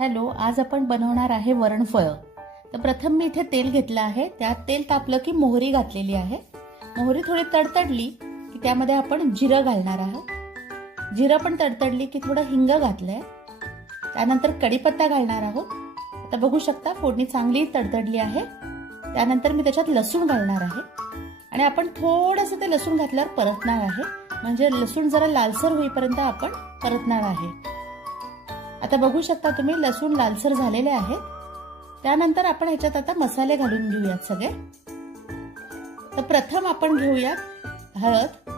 Hello, आज आपण बनवणार आहे वरणफळ। तर प्रथम मी इथे तेल घेतलं आहे। त्यात तेल तापलं की मोहरी घातलेली आहे। मोहरी थोडी तडतडली की त्यामध्ये आपण जिरं घालणार आहोत। जिरं पण तडतडली की थोडं हिंग घातलंय। त्यानंतर कढीपत्ता घालणार आहोत। आता बघू शकता फोडणी चांगली तडतडली आहे। त्यानंतर मी त्याच्यात लसूण घालणार आहे आणि आपण थोडंसं ते लसूण घातल्यावर परतणार आहे, म्हणजे लसूण जरा लालसर होईपर्यंत आपण परतणार आहे। आता बघू शकता तुम्ही लसूण लालसर झालेले आहेत। त्यानंतर आपण ह्याच्यात आता मसाले घालून घेऊयात सगळे। तर प्रथम आपण घेऊयात हळद।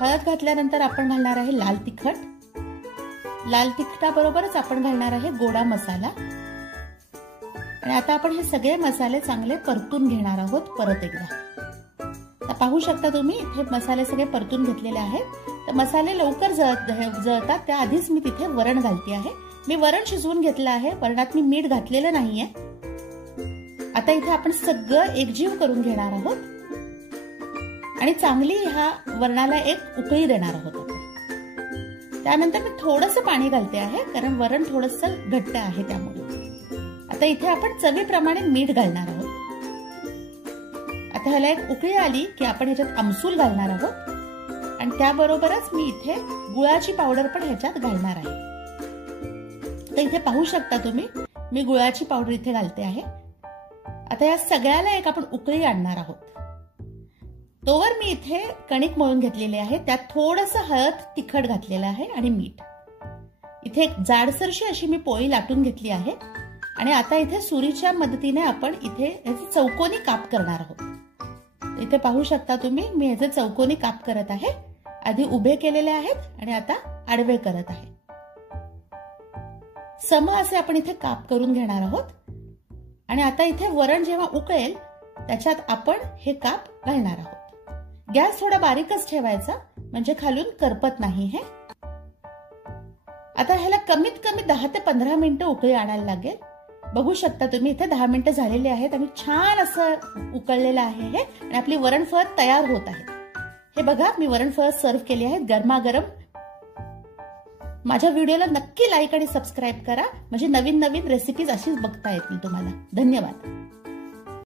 हळद घातल्यानंतर आपण घालणार आहे लाल तिखट। लाल तिखटाबरोबरच आपण घालणार आहे गोडा मसाला। आणि आता आपण हे सगळे मसाले चांगले परतून घेणार आहोत परत एकदा। तर पाहू शकता तुम्ही इथे मसाले सगळे परतून घेतलेले आहेत। तर मसाले लवकर जळतात त्याआधीच मी तिथे वरण घालते आहे। मी वरण शिजवून घेतलं आहे, वरणात मी मीठ घातलेलं नाहीये। आता इथे आपण सगळं एकजीव करून घेणार आहोत आणि चांगली ह्या वरणाला एक उकळी देणार आहोत। त्यानंतर मी थोडंसं पाणी घालते आहे, कारण वरण थोडंसं घट्ट आहे त्यामुळे। आता इथे आपण चवीप्रमाणे मीठ घालणार आहोत। आता ह्याला एक उकळी आली की आपण ह्याच्यात आमसूल घालणार आहोत आणि त्याबरोबरच मी इथे गुळाची पावडर पण ह्याच्यात घालणार आहे। तर इथे पाहू शकता तुम्ही मी गुळाची पावडर इथे घालते आहे। आता या सगळ्याला एक आपण उकळी आणणार आहोत। तोवर मी इथे कणिक मळून घेतलेली आहे, त्यात थोडंसं हळद तिखट घातलेलं आहे आणि मीठ। इथे एक जाडसरशी अशी मी पोळी लाटून घेतली आहे आणि आता इथे सुरीच्या मदतीने आपण इथे याचे चौकोनी काप करणार आहोत। इथे पाहू शकता तुम्ही मी याचे चौकोनी काप करत आहे। आधी उभे केलेले आहेत आणि आता आडवे करत आहे। सम असे आपण इथे काप करून घेणार आहोत आणि आता इथे वरण जेव्हा उकळेल त्याच्यात आपण हे काप घालणार आहोत। गॅस थोडा बारीकच ठेवायचा, म्हणजे खालून करपत नाही हे। आता ह्याला कमीत कमी 10 ते 15 मिनिटं उकळी आणायला लागेल। बघू शकता तुम्ही इथे 10 मिनिटं झालेली आहेत आणि छान असं उकळलेलं आहे हे आणि आपली वरणफळ तयार होत आहे। हे बघा मी वरणफळ सर्व केली आहेत गरमागरम। माझ्या व्हिडिओला नक्की लाईक आणि सबस्क्राईब करा, म्हणजे नवीन नवीन रेसिपीज अशीच बघता येतील तुम्हाला। धन्यवाद।